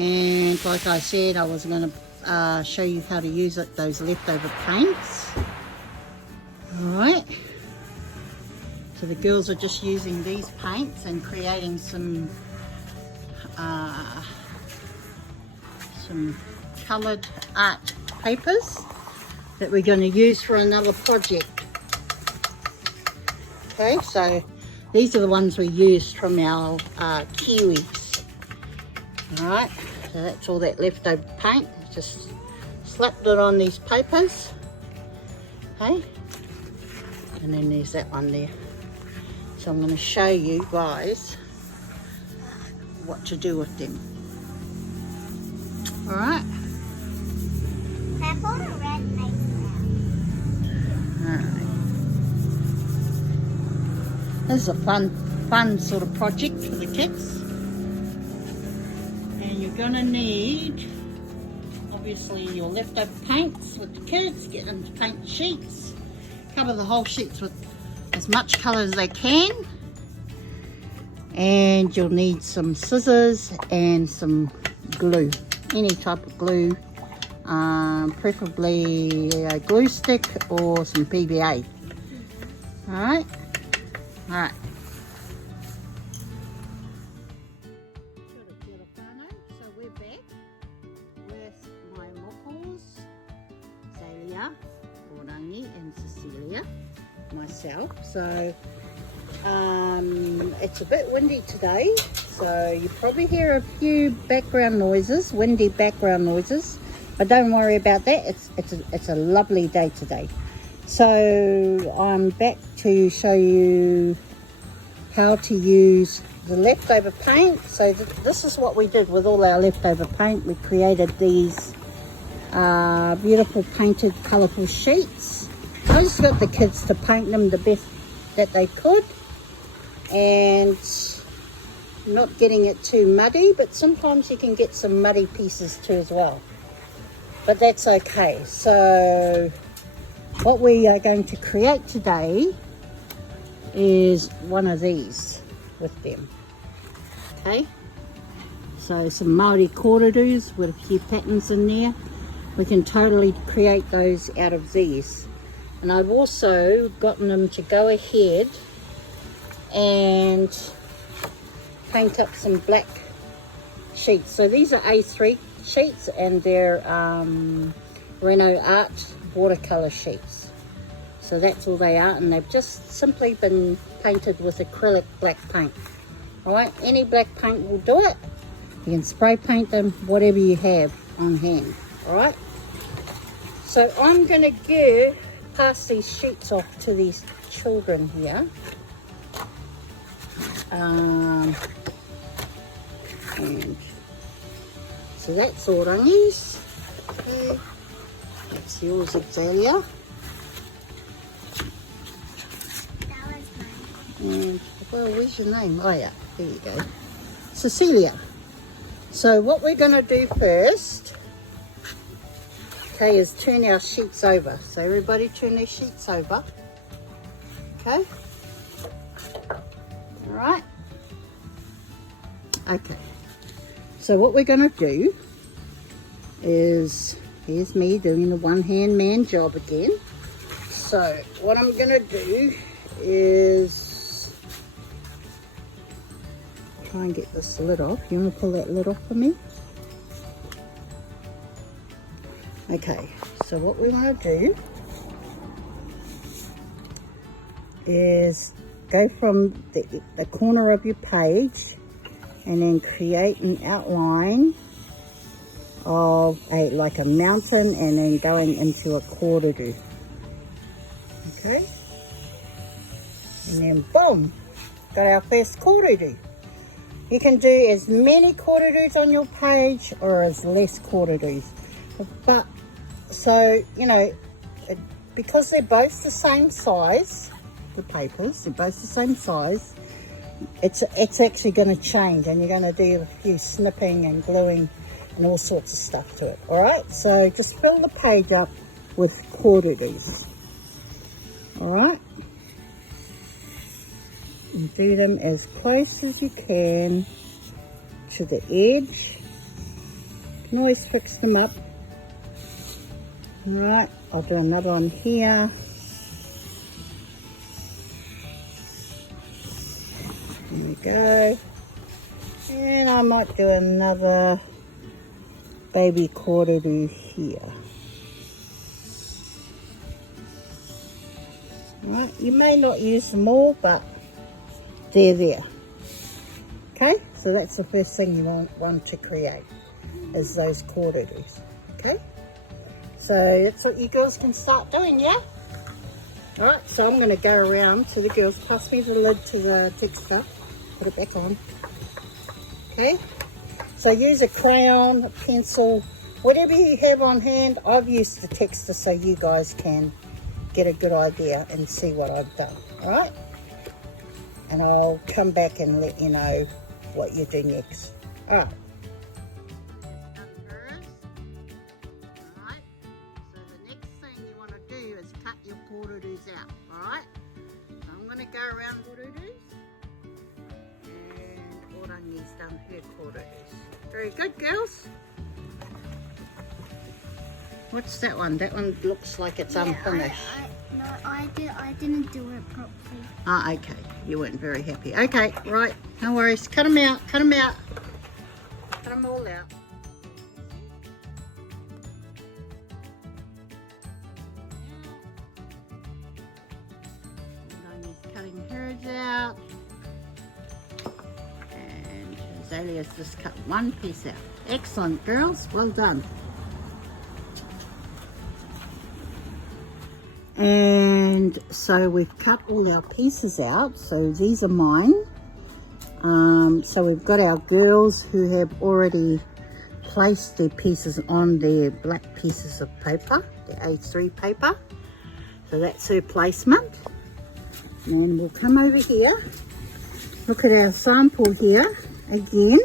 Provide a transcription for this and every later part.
And like I said, I was going to show you how to use it, those leftover paints. Alright, so the girls are just using these paints and creating some coloured art papers that we're going to use for another project. Okay, so these are the ones we used from our kiwis. Alright, so that's all that leftover paint. Just slapped it on these papers. Okay, and then there's that one there. So I'm going to show you guys what to do with them. Alright. Purple and red makes Alright. This is a fun sort of project for the kids. And you're going to need, obviously, your leftover paints with the kids. Get them to paint sheets. Cover the whole sheets with as much colour as they can. And you'll need some scissors and some glue. Any type of glue. Preferably a glue stick or some PVA. Alright. Alright. So we're back with my mokos, Zalia, Orangi and Cecilia, myself. So it's a bit windy today, so you probably hear a few background noises, windy background noises, but don't worry about that. It's a lovely day today. So I'm back to show you how to use the leftover paint. So this is what we did with all our leftover paint. We created these beautiful painted colourful sheets. I just got the kids to paint them the best that they could, and not getting it too muddy, but sometimes you can get some muddy pieces too as well, but that's okay. So what we are going to create today is one of these with them. Okay, so some Māori kōrerus with a few patterns in there. We can totally create those out of these. And I've also gotten them to go ahead and paint up some black sheets. So these are A3 sheets, and they're Koru Art watercolour sheets. So that's all they are, and they've just simply been painted with acrylic black paint. Alright, any black paint will do it. You can spray paint them, whatever you have on hand. Alright, so I'm going to pass these sheets off to these children here. And so that's Orangi's. Okay, that's yours, Exalia. That was mine. And well, where's your name? Oh yeah, there you go, Cecilia. So what we're going to do first, okay, is turn our sheets over. So everybody turn their sheets over. Okay. All right. Okay. So what we're going to do is, here's me doing the one-hand man job again. So what I'm going to do is try and get this lid off. You want to pull that lid off for me? Okay, so what we want to do is go from the corner of your page and then create an outline of like a mountain, and then going into a kōrero. Okay, and then boom, got our first kōrero. You can do as many kōreros on your page or as less kōreros, but so you know, because they're both the same size, the papers, they're both the same size, it's actually going to change, and you're going to do a few snipping and gluing and all sorts of stuff to it. All right, so just fill the page up with kōreros. All right, and do them as close as you can to the edge, can always fix them up. Right, I'll do another one here. There we go. And I might do another baby koru here. Right, you may not use them all, but they're there. Okay, so that's the first thing you want to create, is those korus. Okay, so that's what you girls can start doing, yeah? Alright, so I'm going to go around to the girls. Pass me the lid to the texture. Put it back on. Okay, so use a crayon, a pencil, whatever you have on hand. I've used the texture so you guys can get a good idea and see what I've done. Alright, and I'll come back and let you know what you do next. Alright. Alright, so the next thing you want to do is cut your korus out. Alright, so I'm going to go around korus, and Orangi's done her korus. Very good, girls. What's that one? That one looks like it's unfinished. I didn't do it properly. Ah, okay. You weren't very happy. Okay, right. No worries. Cut them out. Cut them out. Cut them all out. He's cutting hers out. And Azalea's just cut one piece out. Excellent, girls. Well done. And so we've cut all our pieces out. So these are mine. So we've got our girls who have already placed their pieces on their black pieces of paper, the A3 paper. So that's her placement. And we'll come over here. Look at our sample here again.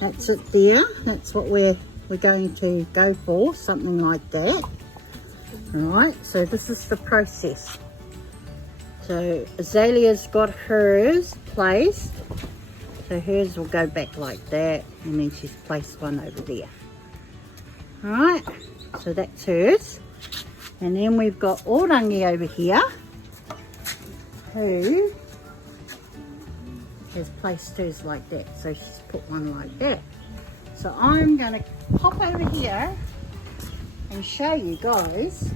That's it there. That's what we're going to go for, something like that. Alright, so this is the process. So Azalea's got hers placed. So hers will go back like that, and then she's placed one over there. Alright, so that's hers. And then we've got Orangi over here, who has placed hers like that. So she's put one like that. So I'm going to pop over here and show you guys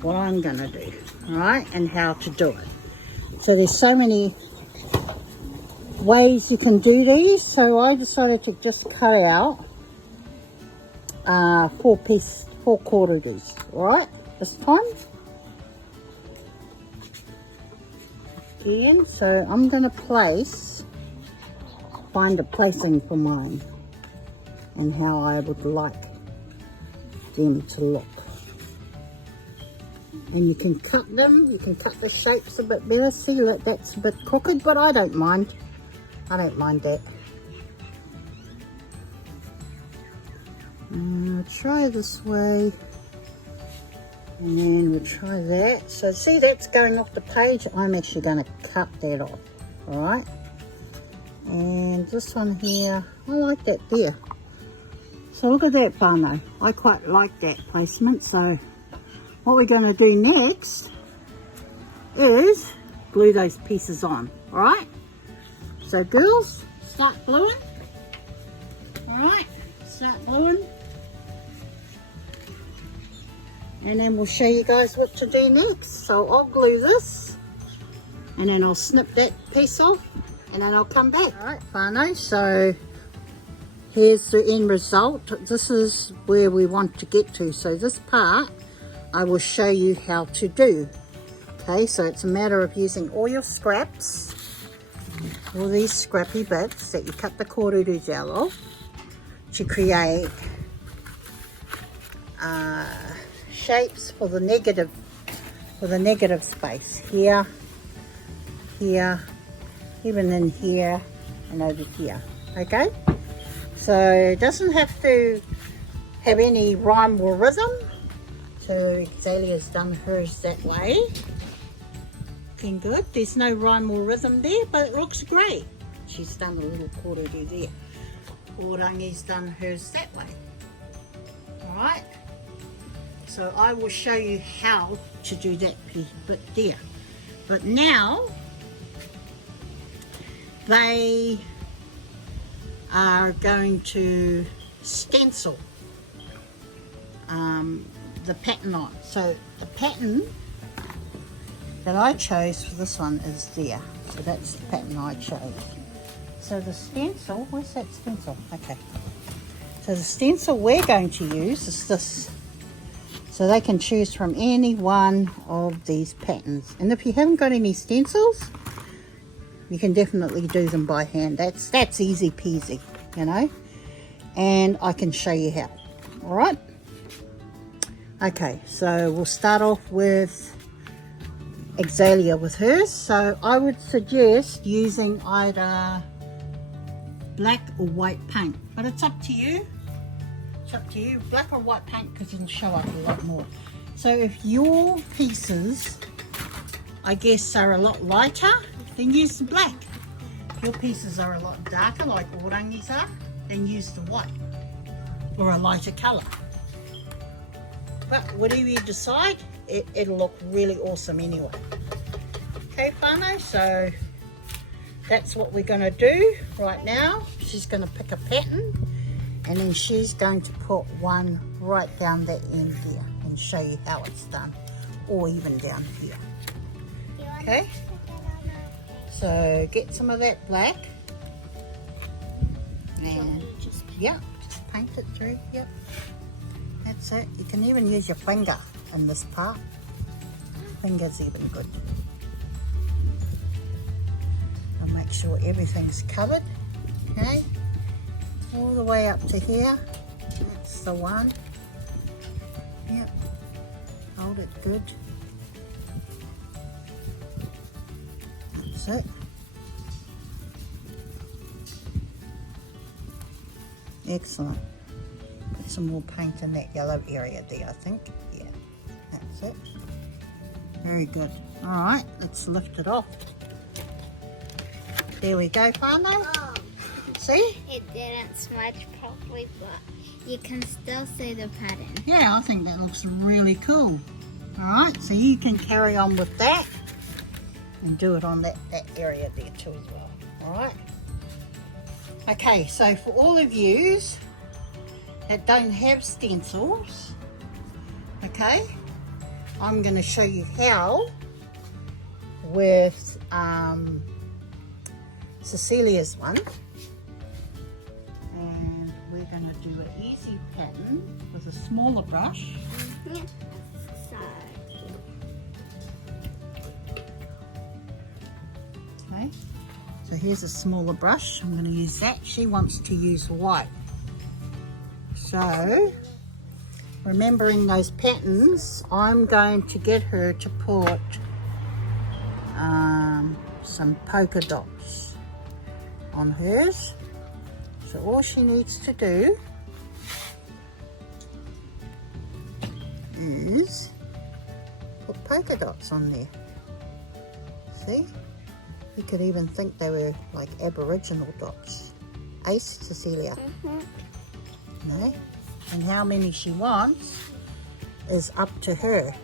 what I'm going to do, alright, and how to do it. So there's so many ways you can do these, so I decided to just cut out 4 korus, alright, this time. Again, so I'm going to find a placing for mine and how I would like them to look. And you can cut them, you can cut the shapes a bit better. See, look, that's a bit crooked, but I don't mind. I don't mind that. I'll try this way, and then we'll try that. So see, that's going off the page. I'm actually going to cut that off, alright? And this one here, I like that there. So look at that, whānau. I quite like that placement. So what we're going to do next is glue those pieces on, alright? So girls, start gluing. Alright, start gluing. And then we'll show you guys what to do next. So I'll glue this, and then I'll snip that piece off, and then I'll come back. Alright, whānau, so here's the end result. This is where we want to get to. So this part I will show you how to do. Okay, so it's a matter of using all your scraps, all these scrappy bits that you cut the korus out of, to create shapes for the negative space. Here, here, even in here, and over here. Okay, so it doesn't have to have any rhyme or rhythm. So Azalea's done hers that way. Looking good. There's no rhyme or rhythm there, but it looks great. She's done a little koru there. Orangi's done hers that way. Alright, so I will show you how to do that bit there. But now they are going to stencil the pattern on. So the pattern that I chose for this one is there. So that's the pattern I chose. So the stencil, where's that stencil? Okay. So the stencil we're going to use is this. So they can choose from any one of these patterns. And if you haven't got any stencils, you can definitely do them by hand. That's easy peasy, you know. And I can show you how. All right. Okay, so we'll start off with Azalea with hers. So I would suggest using either black or white paint, but it's up to you. It's up to you, black or white paint, because it'll show up a lot more. So if your pieces, I guess, are a lot lighter, then use the black. If your pieces are a lot darker, like Orangi's are, then use the white or a lighter colour. But whatever you decide, it'll look really awesome anyway. Okay, whānau, so that's what we're going to do right now. She's going to pick a pattern, and then she's going to put one right down that end there and show you how it's done, or even down here. Okay, so get some of that black, and yeah, just paint it through. Yep, that's it. You can even use your finger in this part. Finger's even good. I'll make sure everything's covered. Okay, all the way up to here. That's the one. Yep, hold it good. That's it. Excellent. Put some more paint in that yellow area there, I think. Yeah, that's it. Very good. All right, let's lift it off. There we go, whānau. Oh, See? it didn't smudge properly, but you can still see the pattern. Yeah, I think that looks really cool. All right, so you can carry on with that and do it on that area there too as well. All right. Okay, so for all of yous that don't have stencils, okay, I'm going to show you how with Cecilia's one, and we're going to do an easy pattern with a smaller brush. Yeah. Okay, so here's a smaller brush. I'm going to use that. She wants to use white. So, remembering those patterns, I'm going to get her to put some polka dots on hers. So all she needs to do is put polka dots on there. See? You could even think they were like Aboriginal dots. Ace, Cecilia? No? And how many she wants is up to her.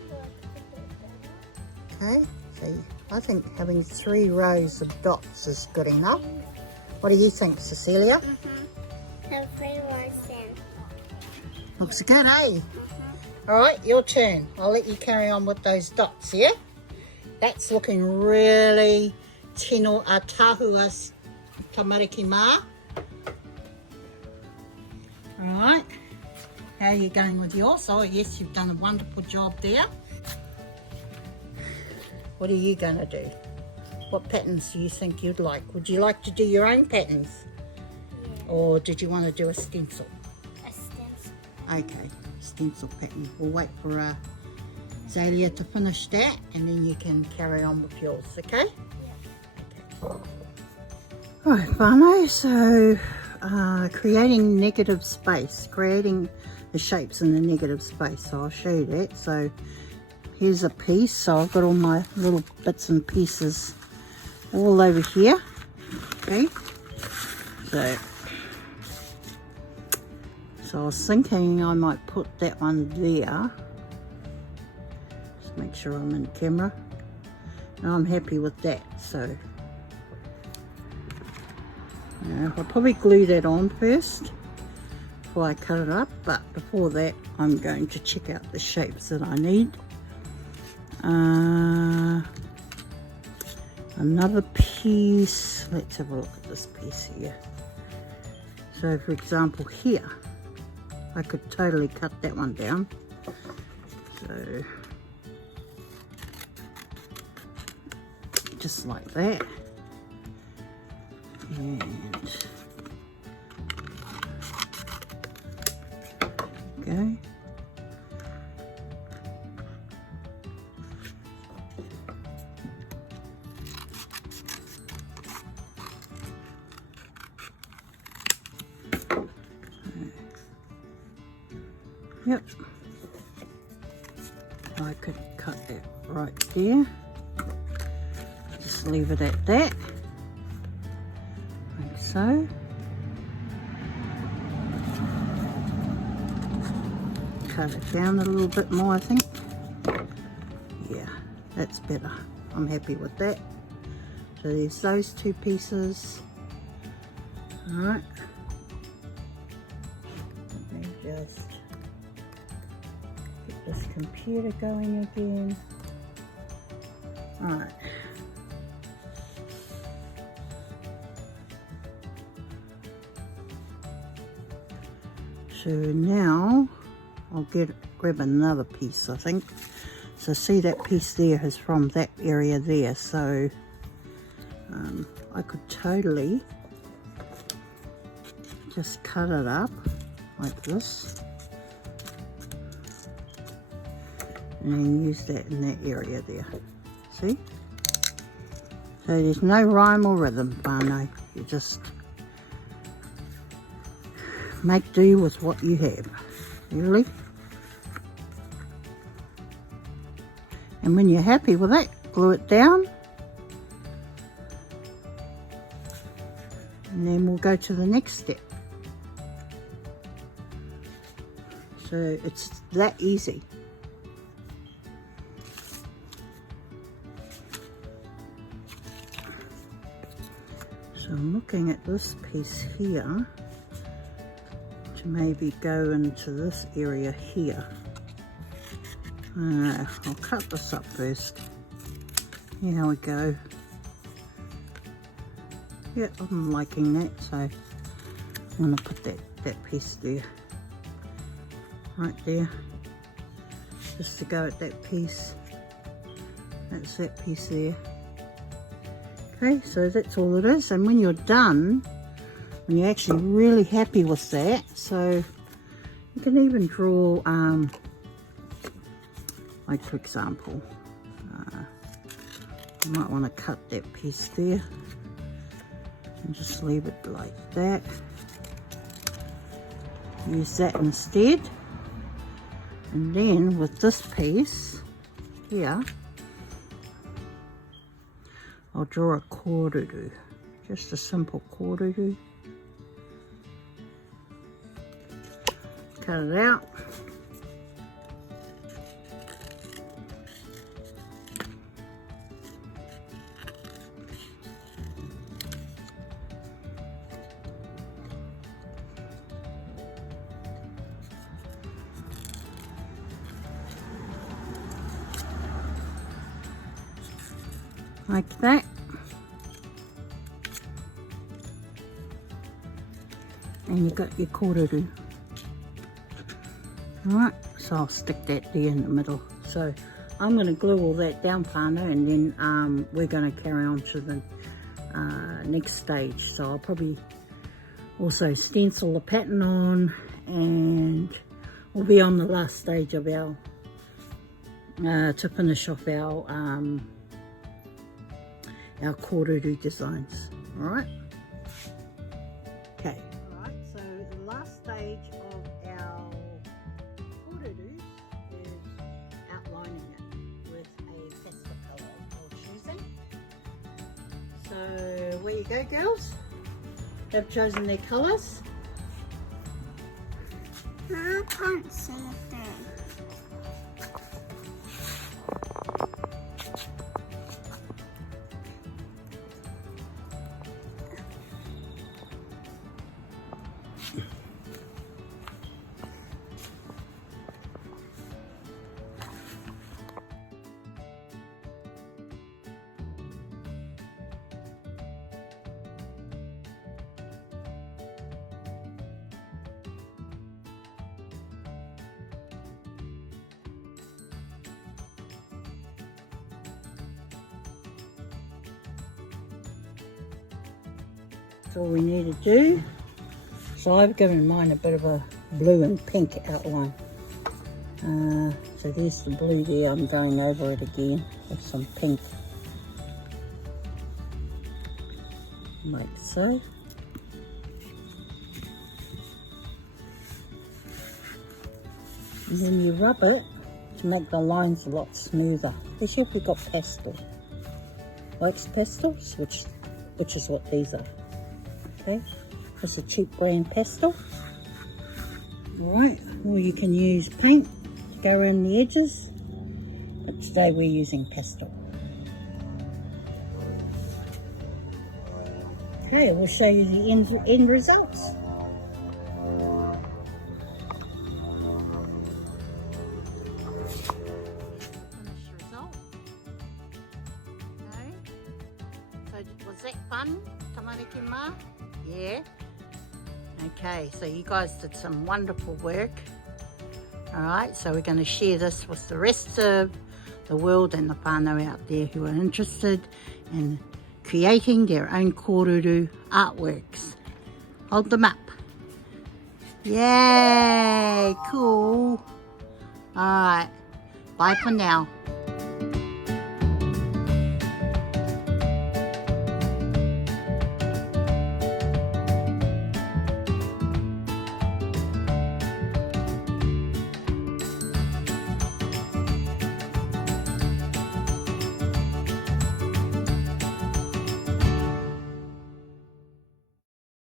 Okay, so I think having 3 rows of dots is good enough. What do you think, Cecilia? The 3 rows in. Looks good, eh? All right, your turn. I'll let you carry on with those dots, yeah? That's looking really tino a tahua tamariki mā. All right, how are you going with yours? Oh yes, you've done a wonderful job there. What are you going to do? What patterns do you think you'd like? Would you like to do your own patterns? Yeah. Or did you want to do a stencil? A stencil. Okay, stencil pattern. We'll wait for Azalea to finish that, and then you can carry on with yours, okay? Yeah. Right, whānau, so creating negative space, creating the shapes in the negative space. So I'll show you that. So here's a piece. So I've got all my little bits and pieces all over here. Okay, so So I was thinking I might put that one there. Just make sure I'm in camera. And I'm happy with that, so I'll probably glue that on first before I cut it up, but before that I'm going to check out the shapes that I need. Another piece, let's have a look at this piece here. So for example here, I could totally cut that one down. So just like that. And go. Yep. I could cut that right there. Just leave it at that. Like so. Cut it down a little bit more, I think. Yeah, that's better. I'm happy with that. So there's those two pieces. Alright. Let me just get this computer going again. Alright. So now I'll grab another piece, I think. So see that piece there is from that area there, so I could totally just cut it up like this and then use that in that area there. See? So there's no rhyme or rhythm, whānau. You just make do with what you have. Really? And when you're happy with it, glue it down. And then we'll go to the next step. So it's that easy. So I'm looking at this piece here to maybe go into this area here. I'll cut this up first. Here we go. Yeah, I'm liking that, so I'm going to put that piece there. Right there. Just to go at that piece. That's that piece there. Okay, so that's all it is. And when you're done, when you're actually really happy with that, so you can even draw, like for example, you might want to cut that piece there and just leave it like that. Use that instead. And then with this piece here, I'll draw a koru, just a simple koru. Cut it out. Like that. And you've got your koru. Alright, so I'll stick that there in the middle. So I'm going to glue all that down, whānau, and then we're going to carry on to the next stage. So I'll probably also stencil the pattern on, and we'll be on the last stage of our, to finish off our koru designs. Alright? Okay. Alright, so the last stage of our koru is outlining it with a pastel colour of choosing. So where you go, girls? They've chosen their colours. I can't see it there. That's all we need to do. So I've given mine a bit of a blue and pink outline. So there's the blue there. I'm going over it again with some pink. Like so. And then you rub it to make the lines a lot smoother, especially if you've got pastel. Wax pastels, which is what these are. Okay, it's a cheap brand pastel. Alright, or you can use paint to go around the edges, but today we're using pastel. Okay, we'll show you the end results. Finished result. Okay. So was that fun, Tamariki Ma? Yeah. Okay, so you guys did some wonderful work. Alright, so we're going to share this with the rest of the world and the whānau out there who are interested in creating their own kōruru artworks. Hold them up. Yay, cool. Alright, bye for now.